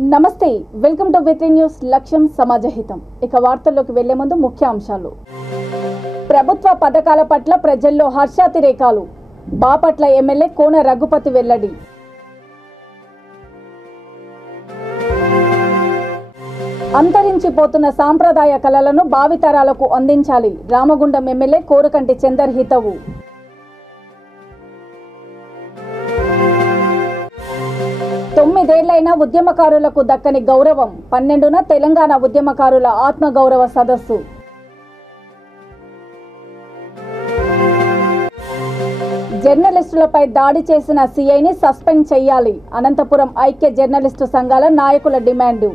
నమస్తే welcome to విత్రి news లక్ష్యం సమాజహితం. ఇక వార్తల్లోకి వెళ్లే ముందు ముఖ్య అంశాలు. ప్రభుత్వ పథకాల పట్ల ప్రజల్లో హర్షాతిరేకాలు. బాపట్ల ఎమ్మెల్యే కోన రఘుపతి వెల్లడి. అంతరించిపోతున్న సాంప్రదాయ కళలను భావితరాలకు అందించాలి. రామగుండం ఎమ్మెల్యే కోరుకంటి చందర్ హితవు. తొమ్మిదేళ్లైన ఉద్యమకారులకు దక్కని గౌరవం. 12న తెలంగాణ ఉద్యమకారుల ఆత్మగౌరవ సదస్సు. జర్నలిస్టులపై దాడి చేసిన సిఐని సస్పెండ్ చేయాలి. అనంతపురం ఐక్య జర్నలిస్టు సంఘాల నాయకుల డిమాండు.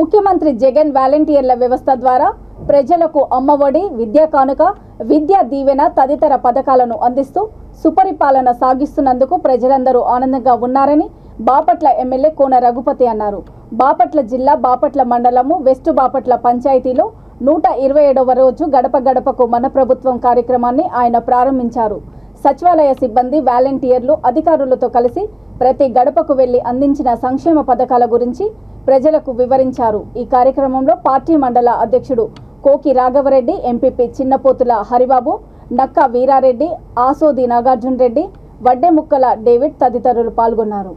ముఖ్యమంత్రి జగన్ వాలంటీర్ల వ్యవస్థ ద్వారా ప్రజలకు అమ్మఒడి, విద్యా కానుక, విద్యా దీవెన తదితర పథకాలను అందిస్తూ సుపరిపాలన సాగిస్తున్నందుకు ప్రజలందరూ ఆనందంగా ఉన్నారని బాపట్ల ఎమ్మెల్యే కోన రఘుపతి అన్నారు. బాపట్ల జిల్లా బాపట్ల మండలము వెస్ట్ బాపట్ల పంచాయతీలో 127వ రోజు గడప గడపకు మన ప్రభుత్వం కార్యక్రమాన్ని ఆయన ప్రారంభించారు. సచివాలయ సిబ్బంది, వాలంటీర్లు, అధికారులతో కలిసి ప్రతి గడపకు వెళ్లి అందించిన సంక్షేమ పథకాల గురించి ప్రజలకు వివరించారు. ఈ కార్యక్రమంలో పార్టీ మండల అధ్యక్షుడు కోకి రాఘవరెడ్డి, ఎంపీపీ చిన్నపోతుల హరిబాబు, నక్క వీరారెడ్డి, ఆసోది నాగార్జున రెడ్డి, వడ్డెముక్కల డేవిడ్ తదితరులు పాల్గొన్నారు.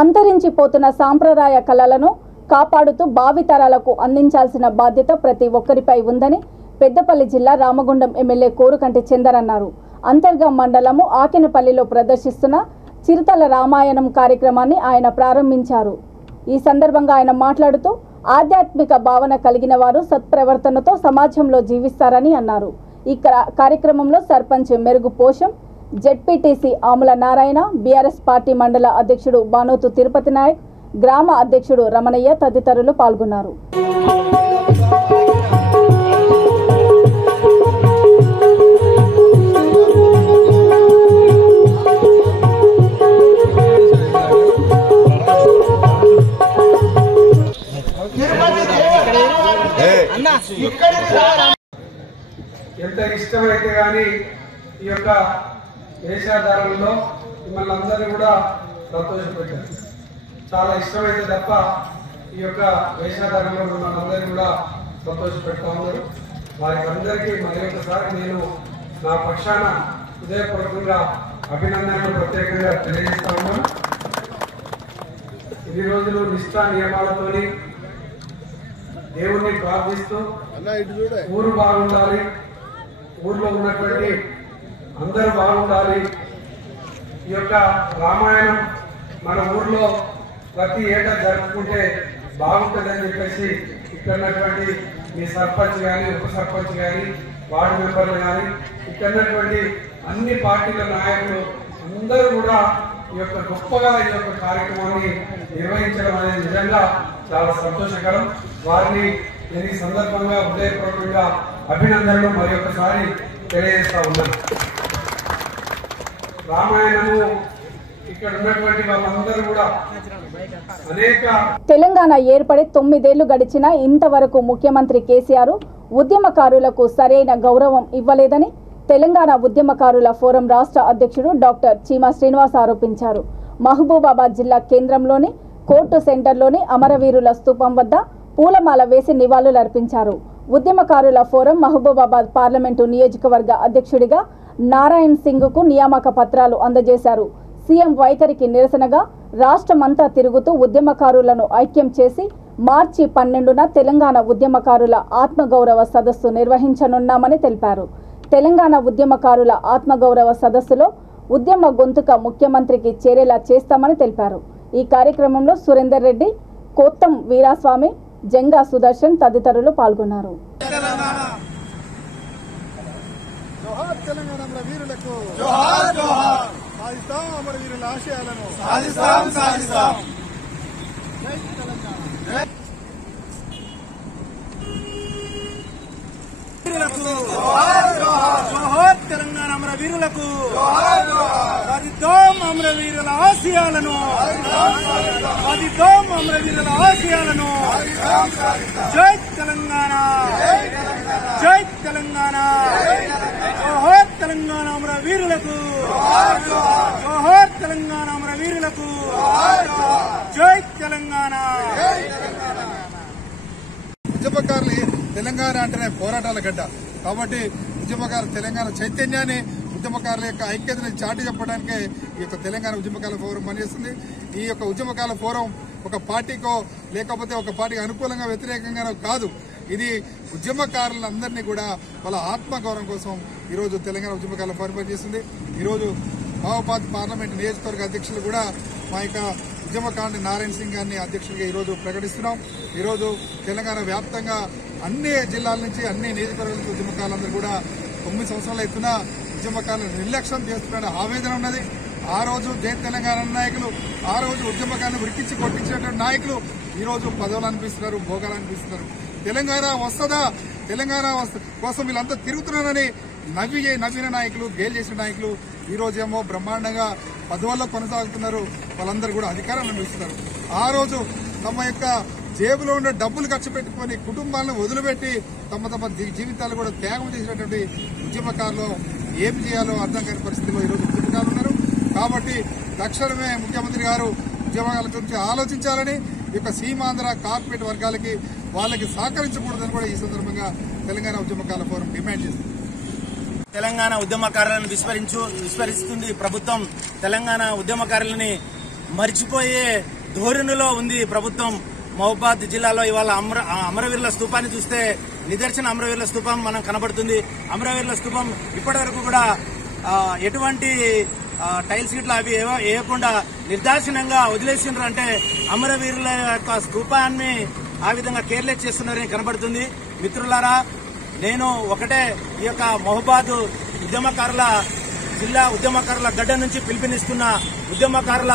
అంతరించిపోతున్న సాంప్రదాయ కళలను కాపాడుతూ భావితరాలకు అందించాల్సిన బాధ్యత ప్రతి ఒక్కరిపై ఉందని పెద్దపల్లి జిల్లా రామగుండం ఎమ్మెల్యే కోరుకంటి చందర్ అన్నారు. అంతర్గా మండలము ఆకెనపల్లిలో ప్రదర్శిస్తున్న చిరుతల రామాయణం కార్యక్రమాన్ని ఆయన ప్రారంభించారు. ఈ సందర్భంగా ఆయన మాట్లాడుతూ ఆధ్యాత్మిక భావన కలిగిన వారు సత్ప్రవర్తనతో సమాజంలో జీవిస్తారని అన్నారు. ఈ కార్యక్రమంలో sarpanch Merugu Posham, ZPTC Amula Narayana, BRS party మండల అధ్యక్షుడు బానోతు తిరుపతి నాయక్, గ్రామ అధ్యక్షుడు రమణయ్య తదితరులు పాల్గొన్నారు. ఎంత ఇష్టమైతే కానీ ఈ యొక్క వేషధారణలో మిమ్మల్ని అందరినీ కూడా సంతోషపెట్టారు. చాలా ఇష్టమైతే తప్ప ఈ యొక్క వేషధారణలో మిమ్మల్ని అందరినీ కూడా సంతోషపెడతా ఉన్నారు. వారికి అందరికీ మరి ఒకసారి నేను నా పక్షాన హృదయపూర్వకంగా అభినందనలు ప్రత్యేకంగా తెలియజేస్తా ఉన్నాను. ఇన్ని రోజులు నిష్ఠా నియమాలతోని దేవుణ్ణి ప్రార్థిస్తూ ఊరు బాగుండాలి, ఊర్లో ఉన్నటువంటి అందరూ బాగుండాలి, ఈ యొక్క రామాయణం మన ఊర్లో ప్రతి ఏటా జరుపుకుంటే బాగుంటుందని చెప్పేసి ఇక్కడ ఉన్నటువంటి మీ సర్పంచ్ కానీ, ఉప సర్పంచ్ కానీ, వార్డు మెంబర్లు కానీ, ఇక్కడ ఉన్నటువంటి అన్ని పార్టీల నాయకులు అందరూ కూడా ఈ యొక్క గొప్పగా ఈ యొక్క కార్యక్రమాన్ని నిర్వహించడం అనేది నిజంగా చాలా సంతోషకరం. వారిని నేను ఈ సందర్భంగా హృదయపూర్వకంగా అభినందనలు మరి ఒకసారి తెలియజేస్తా ఉన్నాను. రామాయణము ఇక్కడ ఉన్నటువంటి వాళ్ళందరూ కూడా తెలంగాణ ఏర్పడి 9 ఏళ్లు గడిచినా ఇంతవరకు ముఖ్యమంత్రి కేసీఆర్ ఉద్యమకారులకు సరైన గౌరవం ఇవ్వలేదని తెలంగాణ ఉద్యమకారుల ఫోరం రాష్ట్ర అధ్యక్షుడు డాక్టర్ చీమా శ్రీనివాస్ ఆరోపించారు. మహబూబాబాద్ జిల్లా కేంద్రంలోని కోర్టు సెంటర్లోని అమరవీరుల స్తూపం వద్ద పూలమాల వేసి నివాళులర్పించారు. ఉద్యమకారుల ఫోరం మహబూబాబాద్ పార్లమెంటు నియోజకవర్గ అధ్యక్షుడిగా నారాయణ్ సింగ్కు నియామక పత్రాలు అందజేశారు. సీఎం వైఖరికి నిరసనగా రాష్ట్రమంతా తిరుగుతూ ఉద్యమకారులను ఐక్యం చేసి మార్చి 12న తెలంగాణ ఉద్యమకారుల ఆత్మగౌరవ సదస్సు నిర్వహించనున్నామని తెలిపారు. తెలంగాణ ఉద్యమకారుల ఆత్మగౌరవ సదస్సులో ఉద్యమ గొంతుక ముఖ్యమంత్రికి చేరేలా చేస్తామని తెలిపారు. ఈ కార్యక్రమంలో సురేందర్ రెడ్డి, కోత్తం వీరాస్వామి, జంగా సుదర్శన్ తదితరులు పాల్గొన్నారు. తెలంగాణ అమరవీరులకు సాధిద్దాం అమరవీరుల ఆశయాలను సాధిద్దాం అమరవీరుల ఆశయాలను జై తెలంగాణ జై తెలంగాణ జోహార్ తెలంగాణ అమరవీరులకు జోహార్ తెలంగాణ అమరవీరులకు జై తెలంగాణ. ఉద్యమకారులు తెలంగాణ అంటేనే పోరాటాల గడ్డ కాబట్టి ఉద్యమకారులు తెలంగాణ చైతన్యాన్ని ఉద్యమకారుల యొక్క ఐక్యతను చాటి చెప్పడానికే ఈ యొక్క తెలంగాణ ఉద్యమకాల ఫోరం పనిచేస్తుంది. ఈ యొక్క ఉద్యమకాల ఫోరం ఒక పార్టీకో లేకపోతే ఒక పార్టీకి అనుకూలంగా వ్యతిరేకంగానో కాదు. ఇది ఉద్యమకారులందరినీ కూడా వాళ్ళ ఆత్మగౌరవం కోసం ఈరోజు తెలంగాణ ఉద్యమకాల ఫోరం పనిచేస్తుంది. ఈరోజు మహబూబాబాద్ పార్లమెంట్ నియోజకవర్గ అధ్యక్షులు కూడా మా యొక్క ఉద్యమకారుని నారాయణ సింగ్ గారిని అధ్యక్షుడిగా ఈరోజు ప్రకటిస్తున్నాం. ఈరోజు తెలంగాణ వ్యాప్తంగా అన్ని జిల్లాల నుంచి అన్ని నియోజకవర్గాల నుంచి ఉద్యమకారులందరూ కూడా 9 సంవత్సరాల ఎత్తున ఉద్యమకారులను నిర్లక్ష్యం చేస్తున్న ఆవేదన ఉన్నది. ఆ రోజు జై తెలంగాణ నాయకులు ఆ రోజు ఉద్యమకారులను ఉరికించి కొట్టించినటువంటి నాయకులు ఈ రోజు పదవులు అనిపిస్తున్నారు, భోగాలు అనిపిస్తున్నారు. తెలంగాణ వస్తుందా, తెలంగాణ కోసం వీళ్ళంతా తిరుగుతున్నారని నవ్విన నాయకులు, గేలు చేసిన నాయకులు ఈ రోజేమో బ్రహ్మాండంగా పదవుల్లో కొనసాగుతున్నారు. వాళ్ళందరూ కూడా అధికారాన్ని అనిపిస్తున్నారు. ఆ రోజు తమ యొక్క జేబులో ఉన్న డబ్బులు ఖర్చు పెట్టుకుని కుటుంబాలను వదిలిపెట్టి తమ జీవితాలు కూడా త్యాగం చేసినటువంటి ఉద్యమకారులు ఏం చేయాలో అర్థం కాని పరిస్థితిలో ఈరోజు ఉద్యమకారులు ఉన్నారు. కాబట్టి తక్షణమే ముఖ్యమంత్రి గారు ఉద్యమాల గురించి ఆలోచించాలని, ఈ యొక్క సీమాంధ్ర కార్పొరేట్ వర్గాలకి వాళ్ళకి సహకరించకూడదని కూడా ఈ సందర్భంగా తెలంగాణ ఉద్యమకాల ఫోరం డిమాండ్ చేస్తుంది. తెలంగాణ ఉద్యమకారులను విస్మరిస్తుంది ప్రభుత్వం. తెలంగాణ ఉద్యమకారులని మర్చిపోయే ధోరణిలో ఉంది ప్రభుత్వం. మహబూబాబాద్ జిల్లాలో ఇవాళ అమరవీరుల స్తూపాన్ని చూస్తే నిదర్శన అమరవీరుల స్తూపం మనం కనబడుతుంది. అమరవీరుల స్తూపం ఇప్పటి వరకు కూడా ఎటువంటి టైల్స్ గిట్లా అవి వేయకుండా నిర్దాక్షిణ్యంగా వదిలేసిండ్రు. అంటే అమరవీరుల యొక్క స్తూపాన్ని ఆ విధంగా కేర్లెస్ చేస్తున్నారని కనబడుతుంది. మిత్రులారా, నేను ఒకటే ఈ యొక్క మహబూబాబాద్ ఉద్యమకారుల జిల్లా ఉద్యమకారుల గడ్డ నుంచి పిలుపునిస్తున్న ఉద్యమకారుల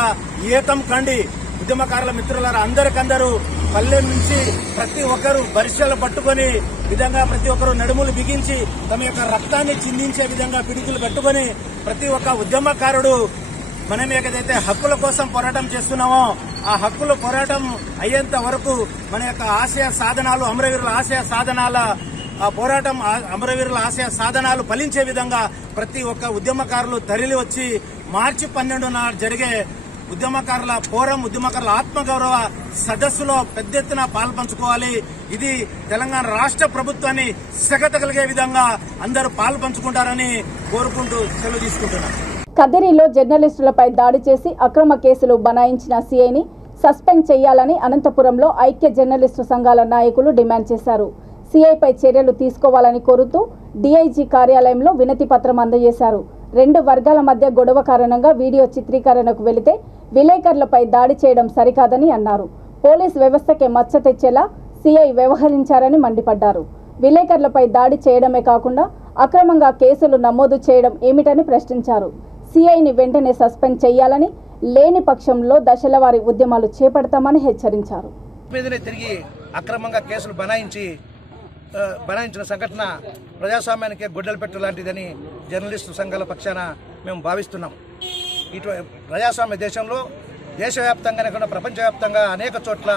ఏకం కండి. ఉద్యమకారుల మిత్రులారా, అందరికందరూ పల్లె నుంచి ప్రతి ఒక్కరు బరిసెలు పట్టుకుని విధంగా ప్రతి ఒక్కరు నడుములు బిగించి తమ యొక్క రక్తాన్ని చిందించే విధంగా పిడికిలు పెట్టుకుని ప్రతి ఒక్క ఉద్యమకారుడు మనం ఏదైతే హక్కుల కోసం పోరాటం చేస్తున్నామో ఆ హక్కుల పోరాటం అయ్యేంత వరకు మన యొక్క ఆశయ సాధనాలు అమరవీరుల ఆశయ సాధనాల పోరాటం అమరవీరుల ఆశయ సాధనాలు ఫలించే విధంగా ప్రతి ఒక్క ఉద్యమకారులు తరలి వచ్చి మార్చి 12న జరిగే ఉద్యమకారుల ఫోరం ఉద్యమకారుల ఆత్మగౌరవ సదస్సులో పెద్ద ఎత్తున పాల్పంచుకోవాలి. ఇది తెలంగాణ రాష్ట్ర ప్రభుత్వాన్ని సెగతగలిగే విధంగా అందరూ పాల్పంచుకుంటారని కోరుకుంటూ సెలవు తీసుకుంటున్నారు. కదిరిలో జర్నలిస్టులపై దాడి చేసి అక్రమ కేసులు బనాయించిన సీఐని సస్పెండ్ చేయాలని అనంతపురంలో ఐక్య జర్నలిస్టు సంఘాల నాయకులు డిమాండ్ చేశారు. సీఐపై చర్యలు తీసుకోవాలని కోరుతూ డీఐజీ కార్యాలయంలో వినతి పత్రం అందజేశారు. 2 వర్గాల మధ్య గొడవ కారణంగా వీడియో చిత్రీకరణకు వెళితే విలేకరులపై దాడి చేయడం సరికాదని అన్నారు. పోలీస్ వ్యవస్థకే మచ్చ తెచ్చేలా సీఐ వ్యవహరించారని మండిపడ్డారు. విలేకరులపై దాడి చేయడమే కాకుండా అక్రమంగా కేసులు నమోదు చేయడం ఏమిటని ప్రశ్నించారు. సీఐని వెంటనే సస్పెండ్ చేయాలని, లేని పక్షంలో దశలవారీ ఉద్యమాలు చేపడతామని హెచ్చరించారు. తిరిగి అక్రమంగా కేసులు బనాయించిన సంఘటన ప్రజాస్వామ్యానికి గొడ్డలు పెట్టు లాంటిదని జర్నలిస్టు సంఘాల పక్షాన మేము భావిస్తున్నాం. ఇటు ప్రజాస్వామ్య దేశంలో దేశవ్యాప్తంగా కాకుండా ప్రపంచవ్యాప్తంగా అనేక చోట్ల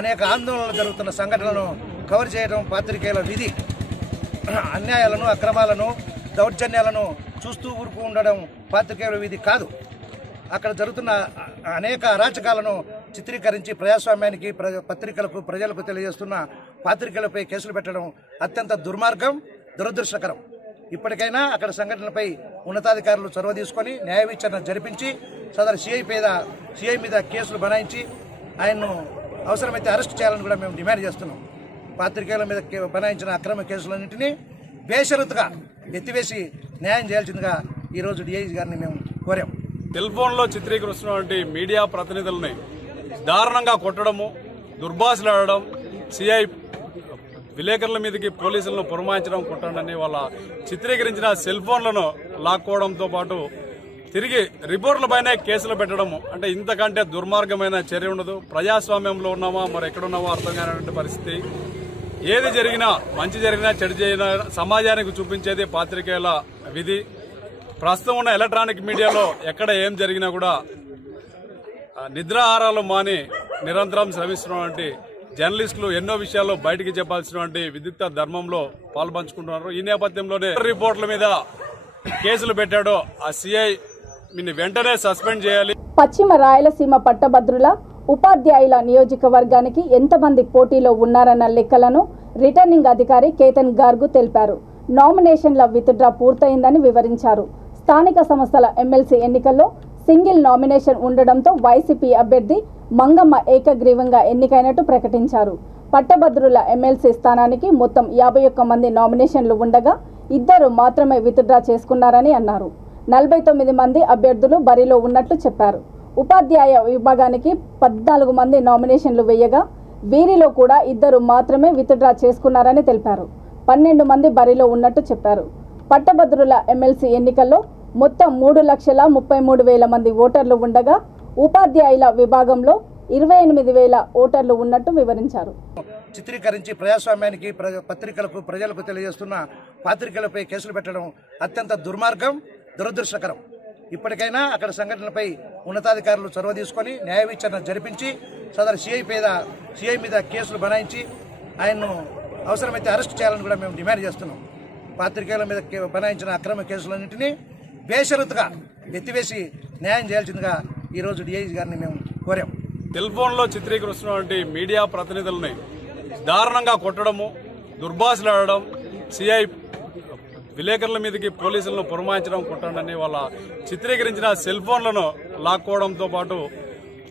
అనేక ఆందోళనలు జరుగుతున్న సంఘటనలను కవర్ చేయడం పాత్రికేయుల విధి. అన్యాయాలను, అక్రమాలను, దౌర్జన్యాలను చూస్తూ ఊరుకు ఉండడం పాత్రికేయుల విధి కాదు. అక్కడ జరుగుతున్న అనేక అరాచకాలను చిత్రీకరించి ప్రజాస్వామ్యానికి, పత్రికలకు, ప్రజలకు తెలియజేస్తున్న పాత్రికలపై కేసులు పెట్టడం అత్యంత దుర్మార్గం, దురదృష్టకరం. ఇప్పటికైనా అక్కడ సంఘటనలపై ఉన్నతాధికారులు చొరవ తీసుకొని న్యాయ విచారణ జరిపించి సదరు సిఐ మీద కేసులు బనాయించి ఆయన్ను అవసరమైతే అరెస్ట్ చేయాలని కూడా మేము డిమాండ్ చేస్తున్నాం. పాత్రికేయుల మీద బనాయించిన అక్రమ కేసులన్నింటినీ బేషరతుగా ఎత్తివేసి న్యాయం చేయాల్సిందిగా ఈరోజు డిఐజీ గారిని మేము కోరాం. సెల్ఫోన్లో చిత్రీకరిస్తున్నటువంటి మీడియా ప్రతినిధులని దారుణంగా కొట్టడము, దుర్భాషలాడడం, సిఐ విలేకరుల మీదకి పోలీసులను పురమాయించడం కుట్రని వాళ్ళ చిత్రీకరించిన సెల్ ఫోన్లను లాక్కోవడంతో పాటు తిరిగి రిపోర్టులపైనే కేసులు పెట్టడం అంటే ఇంతకంటే దుర్మార్గమైన చర్య ఉండదు. ప్రజాస్వామ్యంలో ఉన్నామా మరి ఎక్కడున్నామో అర్థం కానటువంటి పరిస్థితి. ఏది జరిగినా మంచి జరిగినా చెడు జరిగినా సమాజానికి చూపించేది పాత్రికేయుల విధి. ప్రస్తుతం ఉన్న ఎలక్ట్రానిక్ మీడియాలో ఎక్కడ ఏం జరిగినా కూడా నిద్రాహారాలు మాని నిరంతరం శ్రమిస్తున్నటువంటి జర్నలిస్టులు ఎన్నో విషయాల్లో బయటికి చెప్పాల్సినటువంటి విద్యుక్త ధర్మంలో పాల్పంచుకుంటున్నారు. ఈ నేపథ్యంలోనే రిపోర్టుల మీద కేసులు పెట్టాడో ఆ సిఐ వెంటనే సస్పెండ్ చేయాలి. పశ్చిమ రాయలసీమ పట్టభద్రుల ఉపాధ్యాయుల నియోజకవర్గానికి ఎంతమంది పోటీలో ఉన్నారన్న లెక్కలను రిటర్నింగ్ అధికారి కేతన్ గార్గు తెలిపారు. నామినేషన్ల విత్డ్రా పూర్తయిందని వివరించారు. స్థానిక సంస్థల ఎమ్మెల్సీ ఎన్నికల్లో సింగిల్ నామినేషన్ ఉండడంతో వైసీపీ అభ్యర్థి మంగమ్మ ఏకగ్రీవంగా ఎన్నికైనట్టు ప్రకటించారు. పట్టభద్రుల ఎమ్మెల్సీ స్థానానికి మొత్తం 51 మంది నామినేషన్లు ఉండగా 2 మాత్రమే విత్డ్రా చేసుకున్నారని అన్నారు. 49 మంది అభ్యర్థులు బరిలో ఉన్నట్లు చెప్పారు. ఉపాధ్యాయ విభాగానికి 14 మంది నామినేషన్లు వేయగా వీరిలో కూడా 2 మాత్రమే విత్డ్రా చేసుకున్నారని తెలిపారు. 12 మంది బరిలో ఉన్నట్టు చెప్పారు. పట్టభద్రుల ఎమ్మెల్సీ ఎన్నికల్లో మొత్తం 3,33,000 మంది ఓటర్లు ఉండగా ఉపాధ్యాయుల విభాగంలో 28,000 ఓటర్లు ఉన్నట్టు వివరించారు. చిత్రీకరించి ప్రజాస్వామ్యానికి పత్రికలకు ప్రజలకు తెలియజేస్తున్న పాత్రికలపై కేసులు పెట్టడం అత్యంత దుర్మార్గం, దురదృష్టకరం. ఇప్పటికైనా అక్కడ సంఘటనలపై ఉన్నతాధికారులు చొరవ తీసుకొని న్యాయ విచారణ జరిపించి సదరు సిఐ మీద కేసులు బనాయించి ఆయన్ను అవసరమైతే అరెస్ట్ చేయాలని కూడా మేము డిమాండ్ చేస్తున్నాం. పాత్రికేయుల మీద బనాయించిన అక్రమ కేసులన్నింటినీ బేషరతుగా ఎత్తివేసి న్యాయం చేయాల్సిందిగా ఈరోజు డిఐజీ గారిని మేము కోరాం. సెల్ ఫోన్లో చిత్రీకరిస్తున్నటువంటి మీడియా ప్రతినిధులని దారుణంగా కొట్టడము, దుర్భాషలాడడం, సిఐ విలేకరుల మీదకి పోలీసులను పురమాయించడం కుట్రని వాళ్ళ చిత్రీకరించిన సెల్ ఫోన్లను లాక్కోవడంతో పాటు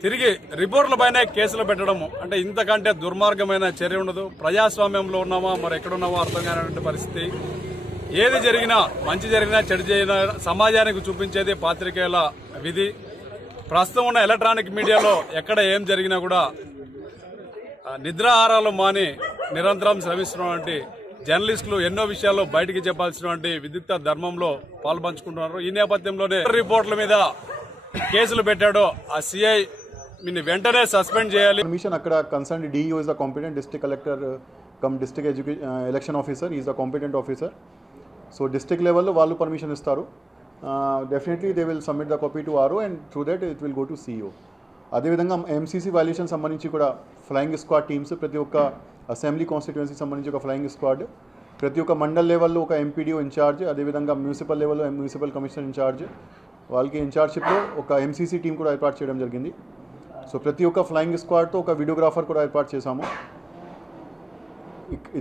తిరిగి రిపోర్టులపైనే కేసులు పెట్టడం అంటే ఇంతకంటే దుర్మార్గమైన చర్య ఉండదు. ప్రజాస్వామ్యంలో ఉన్నామా మరి ఎక్కడున్నామో అర్థం కానటువంటి పరిస్థితి. ఏది జరిగినా మంచి జరిగినా చెడు జరిగినా సమాజానికి చూపించేది పాత్రికేయుల విధి. ప్రస్తుతం ఉన్న ఎలక్ట్రానిక్ మీడియాలో ఎక్కడ ఏం జరిగినా కూడా నిద్రాహారాలు మాని నిరంతరం శ్రమిస్తున్నటువంటి జర్నలిస్టులు ఎన్నో విషయాల్లో బయటికి చెప్పాల్సినటువంటి విద్యుక్త ధర్మంలో పాల్పంచుకుంటున్నారు. ఈ నేపథ్యంలోనే రిపోర్టుల మీద కేసులు పెట్టాడో ఆ సిఐ వెంటనే సస్పెండ్ చేయాలి. Permission అక్కడ concern DEO is the competent district collector come district election officer, he is the competent officer. So district level లో వాళ్ళు పర్మిషన్ ఇస్తారు. Definitely they will submit the copy to RO and through that it will go to CEO. అదేవిధంగా MCC violation సంబంధించి కూడా flying squad teams ప్రతి ఒక్క assembly constituency సంబంధించి ఒక ఫ్లయింగ్ స్క్వాడ్, ప్రతి ఒక్క మండల్ లెవెల్లో ఒక MPDO ఇన్ఛార్జ్, అదేవిధంగా మున్సిపల్ లెవెల్లో మున్సిపల్ కమిషనర్ ఇన్ఛార్జ్, వాళ్ళకి ఇన్ఛార్జ్షిప్లో ఒక MCC టీం కూడా ఏర్పాటు చేయడం జరిగింది. సో ప్రతి ఒక్క ఫ్లయింగ్ స్క్వాడ్తో ఒక వీడియోగ్రాఫర్ కూడా ఏర్పాటు చేశాము.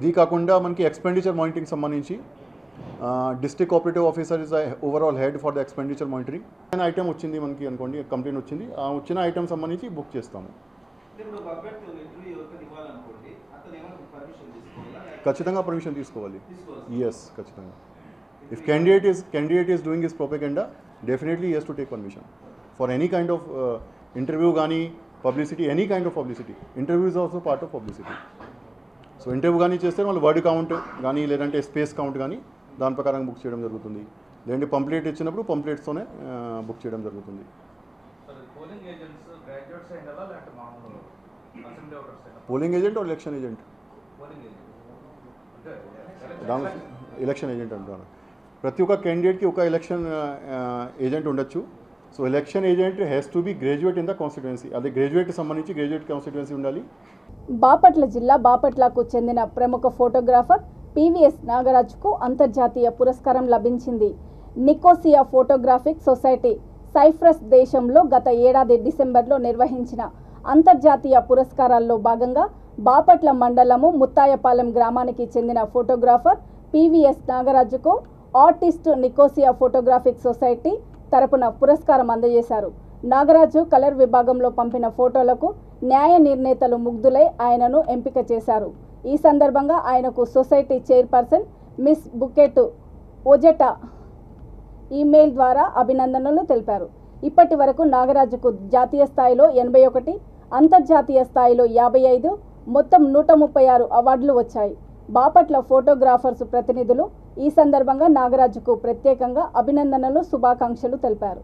ఇది కాకుండా మనకి ఎక్స్పెండిచర్ మానిటరింగ్ సంబంధించి district cooperative officer is overall head for the expenditure monitoring. Item వచ్చింది మనకి అనుకోండి, కంప్లైంట్ వచ్చింది, ఆ వచ్చిన ఐటమ్ సంబంధించి బుక్ చేస్తాము. ఖచ్చితంగా పర్మిషన్ తీసుకోవాలి. ఎస్, ఖచ్చితంగా. If candidate is doing his propaganda, definitely he has to take permission for any kind of interview కానీ publicity, any kind of publicity. Interview is also part of publicity. So interview కానీ చేస్తే వాళ్ళు word count కానీ లేదంటే space count కానీ దాని ప్రకారం book చేయడం జరుగుతుంది. లేదంటే పంప్లెట్ ఇచ్చినప్పుడు పంప్లెట్స్తోనే బుక్ చేయడం జరుగుతుంది. Polling agent election agent? Election agent అంటారు. ప్రతి ఒక్క క్యాండిడేట్కి ఒక ఎలక్షన్ ఏజెంట్ ఉండొచ్చు. So election agent has to be graduate in the constituency. అదే గ్రాడ్యుయేట్ సంబంధించి గ్రాడ్యుయేట్ కాన్స్టిట్యుయెన్సీ ఉండాలి. బాపట్ల జిల్లా బాపట్లకు చెందిన ప్రముఖ ఫోటోగ్రాఫర్ PVS నాగరాజుకు అంతర్జాతీయ పురస్కారం లభించింది. నికోసియా ఫోటోగ్రాఫిక్ సొసైటీ సైప్రస్ దేశంలో గత ఏడాది డిసెంబర్లో నిర్వహించిన అంతర్జాతీయ పురస్కారాల్లో భాగంగా బాపట్ల మండలము ముత్తాయపాలెం గ్రామానికి చెందిన ఫోటోగ్రాఫర్ PVS నాగరాజుకు ఆర్టిస్ట్ నికోసియా ఫోటోగ్రాఫిక్ సొసైటీ తరపున పురస్కారం అందజేశారు. నాగరాజు కలర్ విభాగంలో పంపిన ఫోటోలకు న్యాయ నిర్ణేతలు ముగ్ధులై ఆయనను ఎంపిక చేశారు. ఈ సందర్భంగా ఆయనకు సొసైటీ చైర్పర్సన్ మిస్ బుకెట్ ఓజెటా ఈమెయిల్ ద్వారా అభినందనలు తెలిపారు. ఇప్పటి వరకు నాగరాజుకు జాతీయ స్థాయిలో 81, అంతర్జాతీయ స్థాయిలో 55, మొత్తం 136 అవార్డులు వచ్చాయి. బాపట్ల ఫోటోగ్రాఫర్స్ ప్రతినిధులు ఈ సందర్భంగా నాగరాజుకు ప్రత్యేకంగా అభినందనలు, శుభాకాంక్షలు తెలిపారు.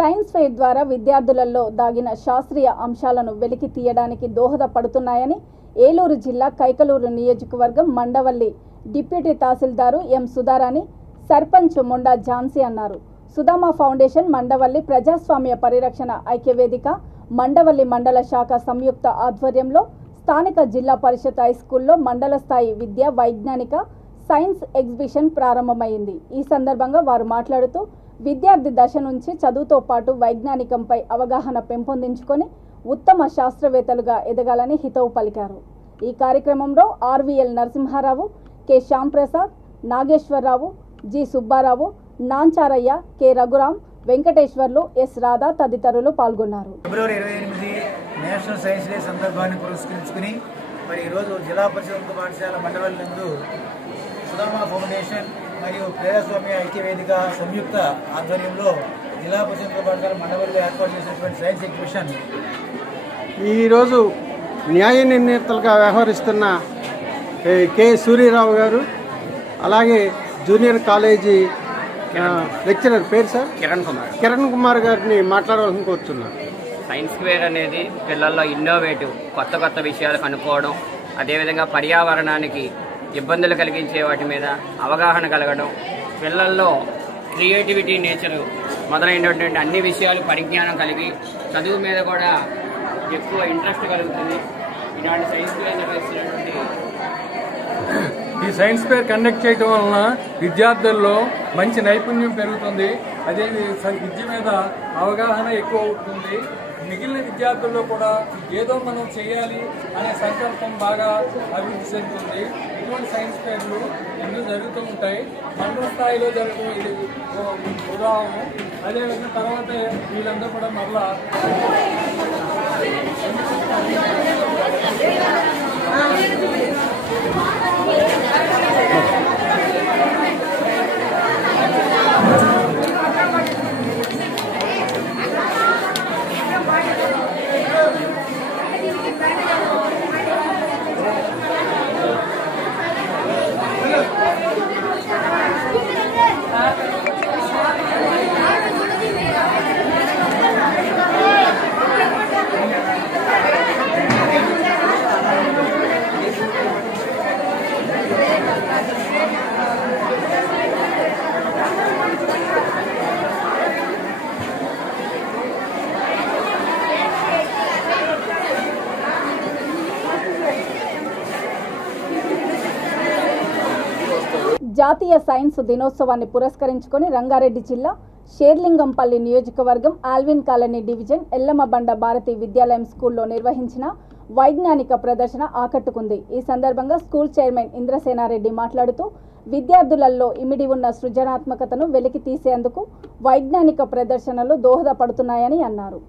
సైన్స్ ఫెయిర్ ద్వారా విద్యార్థులలో దాగిన శాస్త్రీయ అంశాలను వెలికి తీయడానికి దోహదపడుతున్నాయని ఏలూరు జిల్లా కైకలూరు నియోజకవర్గం మండవల్లి డిప్యూటీ తహసీల్దారు ఎం సుధారాణి, సర్పంచ్ మొండా ఝాన్సీ అన్నారు. సుధామ ఫౌండేషన్, మండవల్లి ప్రజాస్వామ్య పరిరక్షణ ఐక్యవేదిక, మండవల్లి మండల శాఖ సంయుక్త ఆధ్వర్యంలో స్థానిక జిల్లా పరిషత్ హైస్కూల్లో మండల స్థాయి విద్య, వైజ్ఞానిక, సైన్స్ ఎగ్జిబిషన్ ప్రారంభమైంది. ఈ సందర్భంగా వారు మాట్లాడుతూ విద్యార్థి దశ నుంచి చదువుతో పాటు వైజ్ఞానికంపై అవగాహన పెంపొందించుకొని ఉత్తమ శాస్త్రవేత్తలుగా ఎదగాలని హితవు పలికారు. ఈ కార్యక్రమంలో RVL Narasimharao, K Shyamprasad, Nageswararao, G Subbarao, Nancharayya, K Raghuram, Venkateswarlu, S Radha తదితరులు పాల్గొన్నారు. ఫిబ్రవరి 28 నేషనల్ సైన్స్ డే సందర్భాన్ని పురస్కరించుకుని మరి ఈరోజు జిల్లా పరిషత్ పాఠశాల మండవల్లి నందు సుధామ ఫౌండేషన్ మరియు ప్రజాస్వామ్య ఐక్యవేదిక సంయుక్త ఆధ్వర్యంలో జిల్లా పరిషత్ పాఠశాల మండవల్లిలో ఏర్పాటు చేసినటువంటి సైన్స్ ఎగ్జిబిషన్ ఈరోజు న్యాయ నిర్ణేతలుగా వ్యవహరిస్తున్న కె సూర్యరావు గారు, అలాగే జూనియర్ కాలేజీ లెక్చరర్ పేరు సార్ కిరణ్ కుమార్ గారిని మాట్లాడవలసిన కోరుతున్నాను. సైన్స్ ఫెయిర్ అనేది పిల్లల్లో ఇన్నోవేటివ్ కొత్త కొత్త విషయాలు కనుక్కోవడం, అదేవిధంగా పర్యావరణానికి ఇబ్బందులు కలిగించే వాటి మీద అవగాహన కలగడం, పిల్లల్లో క్రియేటివిటీ, నేచరు మొదలైనటువంటి అన్ని విషయాలు పరిజ్ఞానం కలిగి చదువు మీద కూడా ఎక్కువ ఇంట్రెస్ట్ కలుగుతుంది. ఇలాంటి సైన్స్ ఫెయిర్ నిర్వహిస్తున్నటువంటి ఈ సైన్స్ ఫెయిర్ కండక్ట్ చేయడం వలన విద్యార్థుల్లో మంచి నైపుణ్యం పెరుగుతుంది. అదే విద్య మీద అవగాహన ఎక్కువ అవుతుంది. మిగిలిన విద్యార్థుల్లో కూడా ఏదో మనం చేయాలి అనే సంకల్పం బాగా అభివృద్ధి చెందుతుంది. ఇటువంటి సైన్స్ ఫెయిర్లు ఎన్నో జరుగుతూ ఉంటాయి. మండల స్థాయిలో జరుగుతూ ఉదాహరణ. అదేవిధంగా తర్వాత వీళ్ళందరూ కూడా మరలా జాతీయ సైన్స్ దినోత్సవాన్ని పురస్కరించుకొని రంగారెడ్డి జిల్లా షేర్లింగంపల్లి నియోజకవర్గం Allwyn colony division Yellammabanda Bharathi Vidyalayam స్కూల్లో నిర్వహించిన వైజ్ఞానిక ప్రదర్శన ఆకట్టుకుంది. ఈ సందర్భంగా స్కూల్ చైర్మన్ ఇంద్రసేనారెడ్డి మాట్లాడుతూ విద్యార్థులలో ఇమిడి ఉన్న సృజనాత్మకతను వెలికి తీసేందుకు వైజ్ఞానిక ప్రదర్శనలు దోహదపడుతున్నాయని అన్నారు.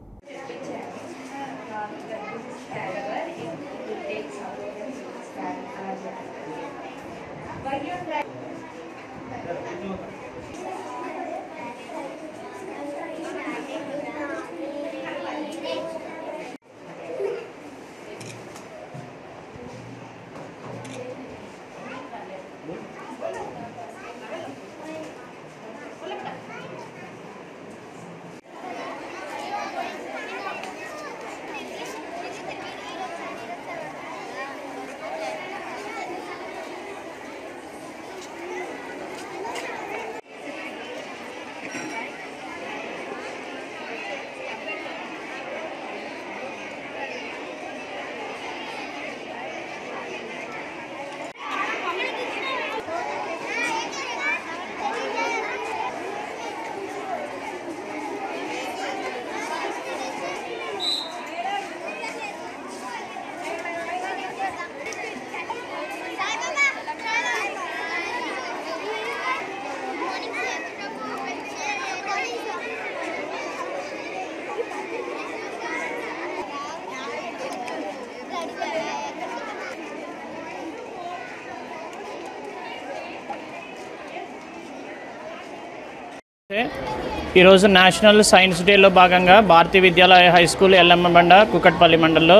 ఈరోజు నేషనల్ సైన్స్ డేలో భాగంగా భారతీయ విద్యాలయ హై స్కూల్ ఎల్లమ్మబండ కుకట్పల్లి మండలంలో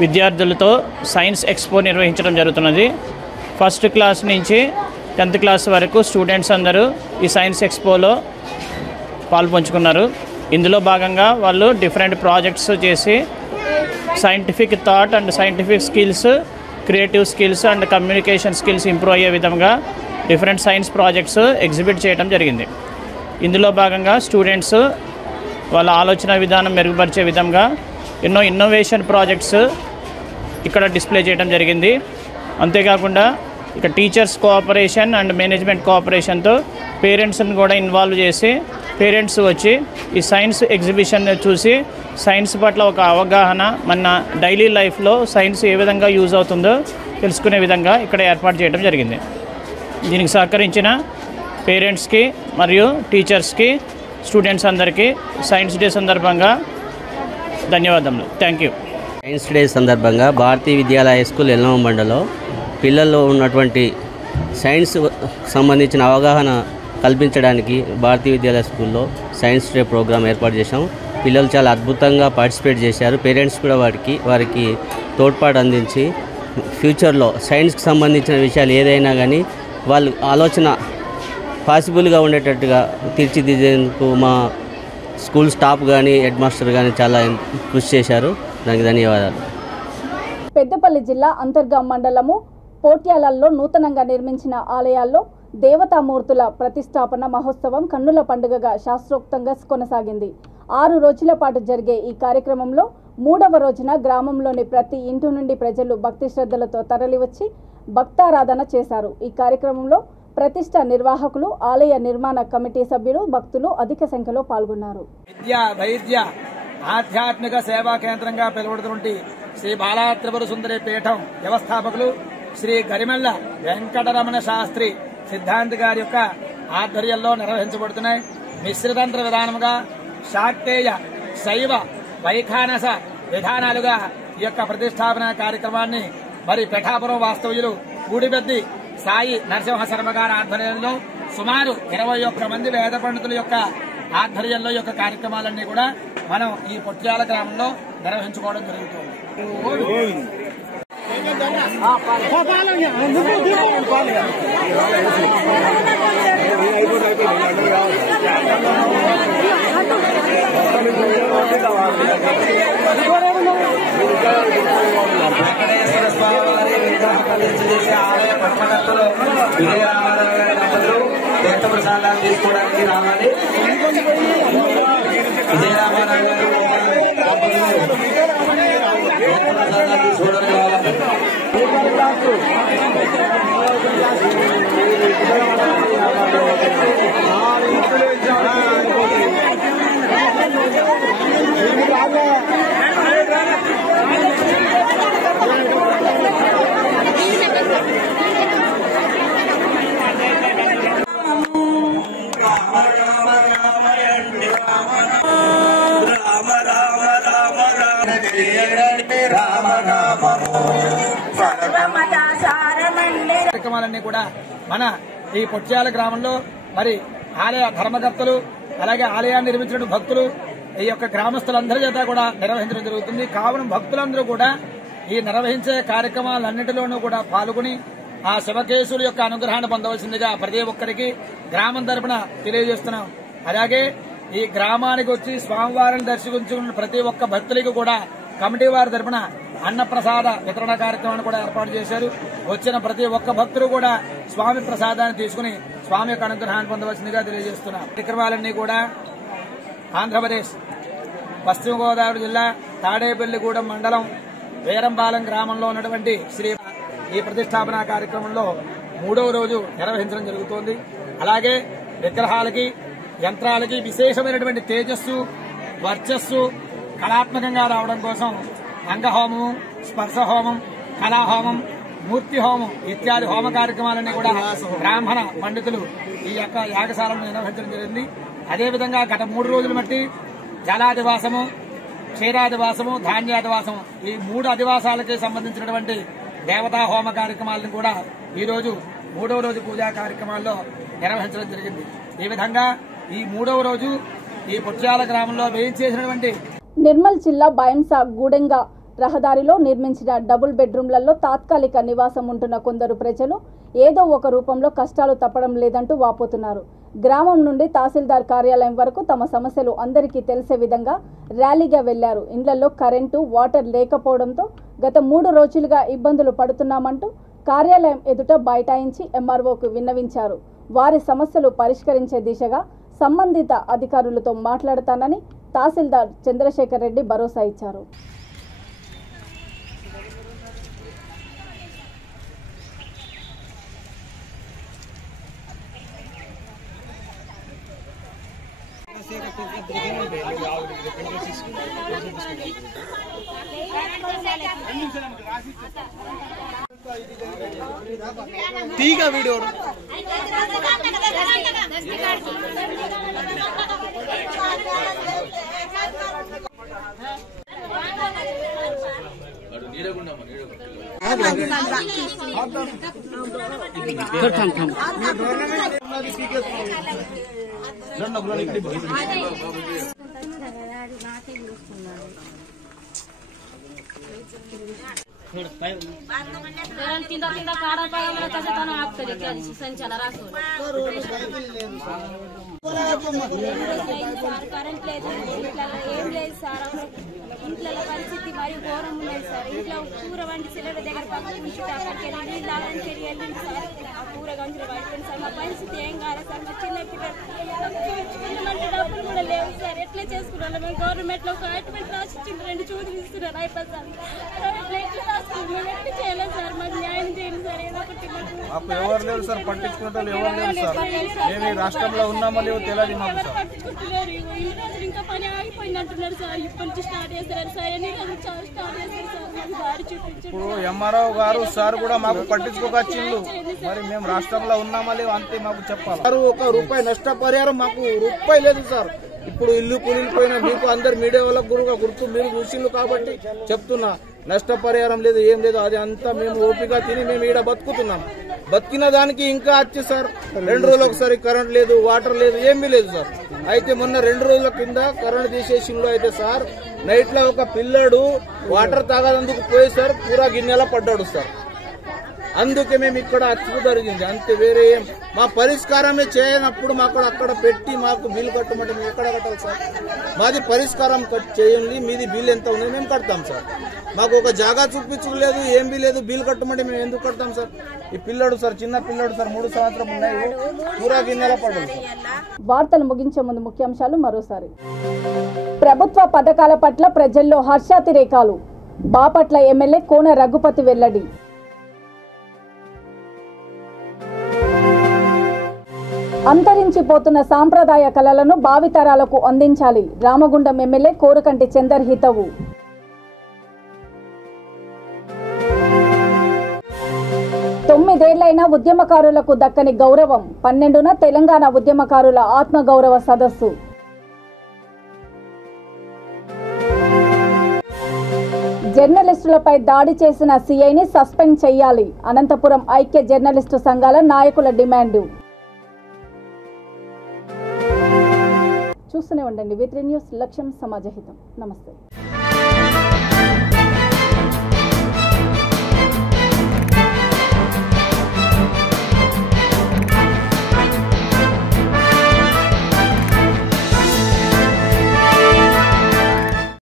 విద్యార్థులతో సైన్స్ ఎక్స్పో నిర్వహించడం జరుగుతున్నది. ఫస్ట్ క్లాస్ నుంచి 10th క్లాస్ వరకు స్టూడెంట్స్ అందరూ ఈ సైన్స్ ఎక్స్పోలో పాల్పంచుకున్నారు. ఇందులో భాగంగా వాళ్ళు డిఫరెంట్ ప్రాజెక్ట్స్ చేసి scientific thought and scientific skills, creative skills and communication skills improve అయ్యే విధంగా డిఫరెంట్ సైన్స్ ప్రాజెక్ట్స్ ఎగ్జిబిట్ చేయడం జరిగింది. ఇందులో భాగంగా స్టూడెంట్స్ వాళ్ళ ఆలోచన విధానం మెరుగుపరిచే విధంగా ఎన్నో ఇన్నోవేషన్ ప్రాజెక్ట్స్ ఇక్కడ డిస్ప్లే చేయడం జరిగింది. అంతేకాకుండా ఇక టీచర్స్ కోఆపరేషన్ అండ్ మేనేజ్మెంట్ కోఆపరేషన్తో పేరెంట్స్ని కూడా ఇన్వాల్వ్ చేసి పేరెంట్స్ వచ్చి ఈ సైన్స్ ఎగ్జిబిషన్ చూసి సైన్స్ పట్ల ఒక అవగాహన, మన డైలీ లైఫ్లో సైన్స్ ఏ విధంగా యూజ్ అవుతుందో తెలుసుకునే విధంగా ఇక్కడ ఏర్పాటు చేయడం జరిగింది. దీనికి సహకరించిన పేరెంట్స్కి మరియు టీచర్స్కి, స్టూడెంట్స్ అందరికీ సైన్స్ డే సందర్భంగా ధన్యవాదములు. Thank you. సైన్స్ డే సందర్భంగా భారతీయ విద్యాలయ హై స్కూల్ ఎల్లమ్మబండలో పిల్లల్లో ఉన్నటువంటి సైన్స్ సంబంధించిన అవగాహన కల్పించడానికి భారతీయ విద్యాలయ స్కూల్లో సైన్స్ డే ప్రోగ్రాం ఏర్పాటు చేశాం. పిల్లలు చాలా అద్భుతంగా పార్టిసిపేట్ చేశారు. పేరెంట్స్ కూడా వారికి తోడ్పాటు అందించి ఫ్యూచర్లో సైన్స్కి సంబంధించిన విషయాలు ఏదైనా కానీ వాళ్ళు ఆలోచన పాసిబుల్గా ఉండేటట్టుగా తీర్చిదిద్దేందుకు మా స్కూల్ స్టాఫ్ కానీ హెడ్ మాస్టర్ కానీ చాలా కృషి చేశారు. దానికి ధన్యవాదాలు. పెద్దపల్లి జిల్లా అంతర్గాం మండలము పోట్యాలలో నూతనంగా నిర్మించిన ఆలయాల్లో దేవతామూర్తుల ప్రతిష్టాపన మహోత్సవం కన్నుల పండుగగా శాస్త్రోక్తంగా కొనసాగింది. 6 రోజుల పాటు జరిగే ఈ కార్యక్రమంలో 3వ రోజున గ్రామంలోని ప్రతి ఇంటి నుండి ప్రజలు భక్తి శ్రద్ధలతో తరలివచ్చి భక్తారాధన చేశారు. ఈ కార్యక్రమంలో ప్రతిష్ట నిర్వాహకులు, ఆలయ నిర్మాణ కమిటీ సభ్యులు, భక్తులు అధిక సంఖ్యలో పాల్గొన్నారు. విద్య, వైద్య, ఆధ్యాత్మిక సేవా కేంద్రంగా పిలువడుతున్న శ్రీ బాలా త్రిపుర సుందరి పీఠం వ్యవస్థాపకులు శ్రీ గరిమెళ్ల వెంకటరమణ శాస్త్రి సిద్ధాంతి గారి యొక్క ఆధ్వర్యంలో నిర్వహించబడుతున్నాయి. మిశ్రితంత్ర విధానముగా శాక్తేయ, శైవ, వైఖానస విధానాలుగా ఈ యొక్క ప్రతిష్టాపన కార్యక్రమాన్ని మరి పిఠాపురం వాస్తవ్యులు కూడిపెద్ది సాయి నరసింహ శర్మ గారి ఆధ్వర్యంలో సుమారు 21 మంది వేద పండితుల యొక్క ఆధ్వర్యంలో యొక్క కార్యక్రమాలన్నీ కూడా మనం ఈ పొట్యాల గ్రామంలో నిర్వహించుకోవడం జరుగుతుంది. వెంకటేశ్వర స్వామి వారి విగ్రహం ప్రతిష్ఠ చేసే ఆలయ పట్టణకర్తలు విజయరామారావు గారి దంపతులు తీర్థ ప్రసాదాలు తీసుకోవడానికి రావాలి. విజయరామారావు గారు దంపతులు తీర్థ ప్రసాదాలు తీసుకోవడానికి రావాలి. కార్యక్రమాలన్నీ కూడా మన ఈ పొట్యాల గ్రామంలో మరి ఆలయ ధర్మకర్తలు అలాగే ఆలయాన్ని నిర్మించిన భక్తులు ఈ యొక్క గ్రామస్తులందరి చేత కూడా నిర్వహించడం జరుగుతుంది. కావున భక్తులందరూ కూడా ఈ నిర్వహించే కార్యక్రమాలన్నింటిలోనూ కూడా పాల్గొని ఆ శివకేశుల యొక్క అనుగ్రహాన్ని పొందవలసిందిగా ప్రతి ఒక్కరికి గ్రామం తరపున తెలియజేస్తున్నాం. అలాగే ఈ గ్రామానికి వచ్చి స్వామివారిని దర్శించుకున్న ప్రతి ఒక్క భక్తులకు కూడా కమిటీ వారి తరపున అన్నప్రసాద వితరణ కార్యక్రమాన్ని కూడా ఏర్పాటు చేశారు. వచ్చిన ప్రతి ఒక్క భక్తులు కూడా స్వామి ప్రసాదాన్ని తీసుకుని స్వామి యొక్క అనుగ్రహాన్ని పొందవలసిందిగా తెలియజేస్తున్నాం. కార్యక్రమాలన్నీ కూడా ఆంధ్రప్రదేశ్ పశ్చిమ గోదావరి జిల్లా తాడేపల్లిగూడెం మండలం వీరంపాలెం గ్రామంలో ఉన్నటువంటి శ్రీ ఈ ప్రతిష్టాపన కార్యక్రమంలో 3వ రోజు నిర్వహించడం జరుగుతోంది. అలాగే విగ్రహాలకి యంత్రాలకి విశేషమైనటువంటి తేజస్సు వర్చస్సు కళాత్మకంగా రావడం కోసం అంగహోమం, స్పర్శ హోమం, కళాహోమం, మూర్తి హోమం ఇత్యాది హోమ కార్యక్రమాలన్నీ కూడా బ్రాహ్మణ పండితులు ఈ యొక్క యాగశాలను నిర్వహించడం జరిగింది. అదేవిధంగా గత 3 రోజులు బట్టి జలాదివాసము, క్షీరాదివాసము, ధాన్యాదివాసము ఈ 3 అధివాసాలకి సంబంధించినటువంటి దేవతా హోమ కార్యక్రమాలను కూడా ఈ రోజు 3వ రోజు పూజా కార్యక్రమాల్లో నిర్వహించడం జరిగింది. ఈ విధంగా ఈ 3వ రోజు ఈ పొట్యాల గ్రామంలో వేయించేసినటువంటి నిర్మల్ జిల్లా బైంసా గూడెంగ రహదారిలో నిర్మించిన డబుల్ బెడ్రూమ్లలో తాత్కాలిక నివాసం ఉంటున్న కొందరు ప్రజలు ఏదో ఒక రూపంలో కష్టాలు తప్పడం లేదంటూ వాపోతున్నారు. గ్రామం నుండి తహసీల్దార్ కార్యాలయం వరకు తమ సమస్యలు అందరికీ తెలిసే విధంగా ర్యాలీగా వెళ్లారు. ఇండ్లలో కరెంటు, వాటర్ లేకపోవడంతో గత 3 రోజులుగా ఇబ్బందులు పడుతున్నామంటూ కార్యాలయం ఎదుట బైఠాయించి ఎంఆర్ఓకు విన్నవించారు. వారి సమస్యలు పరిష్కరించే దిశగా సంబంధిత అధికారులతో మాట్లాడతానని తహసీల్దార్ చంద్రశేఖర్ రెడ్డి భరోసా ఇచ్చారు. ठीक है वीडियो तीन काढा पाहिजे मला त्याच्या त्यांना आप तरी त्या दिवशी संचाला राखो కరెంట్ లేదు ఏం లేదు సార్ ఇంట్లో పరిస్థితి మరి ఘోరం ఉన్నది సార్ ఇంట్లో కూర వంటి సిలిండర్ దగ్గర పక్కన ఉంచుతా అక్కడికి వెళ్ళి నీళ్ళు తాగడానికి వెళ్ళింది సార్ ఆ కూర గంజలు పడిపోయింది సార్ మా పరిస్థితి ఏం కాదు సార్ మా చిన్న పిల్లలు డబ్బులు కూడా లేవు సార్ ఎట్లా చేసుకున్నాం మేము గవర్నమెంట్ లో ఒక అపాయింట్మెంట్ రాసిచ్చింది 2 చూసి ఇస్తున్నారు అయిపోతారు ఎట్లా రాసుకున్నాం మేము ఎట్లా చేయలేదు సార్ మాకు న్యాయం చేయండి సార్ ఏదో ఒకటి మాకు ఎవరు లేరు సార్ పట్టించుకుంటే ఎవరు లేరు సార్ మేము ఈ రాష్ట్రంలో ఉన్నామో లేవో తెలియదు మాకు సార్ పట్టించుకుంటున్నారు ఈ రోజు ఇంకా పని ఆగిపోయింది అంటున్నారు సార్ ఇప్పటి నుంచి స్టార్ట్ చేస్తారు సార్ ఎన్ని రోజులు స్టార్ట్ చేస్తారు సార్ మాకు దారి చూపించండి ఇప్పుడు ఎంఆర్ఓ గారు సార్ కూడా మాకు పట్టించుకోవచ్చిండు మరి మేము రాష్ట్రంలో ఉన్నామో లేవో అంతే మాకు చెప్పాలి సార్ ₹1 నష్టపరిహారం మాకు రూపాయి లేదు సార్ ఇప్పుడు ఇల్లు కూలిపోయినా మీకు అందరు మీడియా వాళ్ళకు గురుగా గుర్తు మీరు చూసిండ్రు కాబట్టి చెప్తున్నా నష్టపరిహారం లేదు ఏం లేదు అది అంతా మేము ఓపిక తిని మేము ఈడ బతుకుతున్నాం బతికిన దానికి ఇంకా వచ్చి సార్ 2 రోజులు ఒకసారి కరెంట్ లేదు వాటర్ లేదు ఏమీ లేదు సార్ అయితే మొన్న 2 రోజుల కింద కరెంట్ తీసేసిండ్రు అయితే సార్ నైట్ లో ఒక పిల్లడు వాటర్ తాగదందుకు పోయి సార్ పూరా గిన్నెలా పడ్డాడు సార్ అందుకే మేము ఇక్కడ అచ్చుకు జరిగింది అంతే వేరే ఏం మా పరిష్కారమే చేయనప్పుడు మాకు అక్కడ పెట్టి మాకు బిల్లు కట్టమంటే మేము ఎక్కడ కట్టాలి సార్ మాది పరిష్కారం చేయండి మీది బిల్ ఎంత ఉంది మేము కడతాం సార్ మాకు ఒక జాగా చూపించలేదు ఏం లేదు బిల్ కట్టమంటే మేము ఎందుకు కడతాం సార్ ఈ పిల్లడు సార్ చిన్న పిల్లడు సార్ 3 సంవత్సరం ఉన్నాయి పూరా గిన్నెలా పడ్డాడు సార్. వార్తలు ముగించే ముందు ముఖ్యాంశాలు మరోసారి. ప్రభుత్వ పథకాల పట్ల ప్రజల్లో హర్షాతిరేకాలు. బాపట్ల ఎమ్మెల్యే కోన రఘుపతి వెల్లడి. అంతరించిపోతున్న సాంప్రదాయ కళలను భావితరాలకు అందించాలి. రామగుండం ఎమ్మెల్యే కోరకంటి చందర్ హితవు. తొమ్మిదేళ్లైన ఉద్యమకారులకు దక్కని గౌరవం. 12న తెలంగాణ ఉద్యమకారుల ఆత్మగౌరవ సదస్సు. జర్నలిస్టులపై దాడి చేసిన సీఐని సస్పెండ్ చేయాలి. అనంతపురం ఐక్య జర్నలిస్టు సంఘాల నాయకుల డిమాండు. చూస్తూనే ఉండండి V3 న్యూస్. లక్ష్యం సమాజహితం. నమస్తే.